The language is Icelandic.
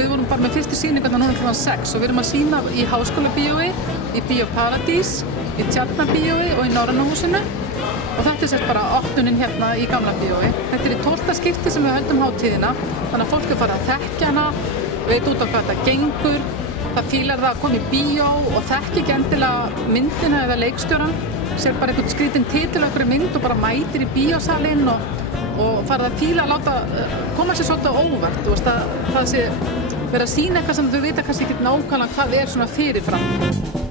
við vorum bara með fyrstu sýningarna núna kl. 6 og við erum að sýna í Háskólabíói, í Bíó Paradís, í Tjarnarbíói og í Norræna húsinu og þetta er sett bara opnunin hérna í Gamla bíói. Þetta í 12. skipti sem við höldum hátíðina, þannig að fólk farið að þekkja hana, veit út á hvað þetta gengur, það fílar það að koma í bíó og þekki ekki endilega myndina eða leikstjóran, sér bara einhvern skrítinn titil á einhverju mynd og bara mætir í bíósalinn og farið að fíla að láta koma sér svolítið á óvart, þú veist að það sé verið að sýna eitthvað sem þau vita kannski ekki nákvæmlega hvað er svona fyrirfram.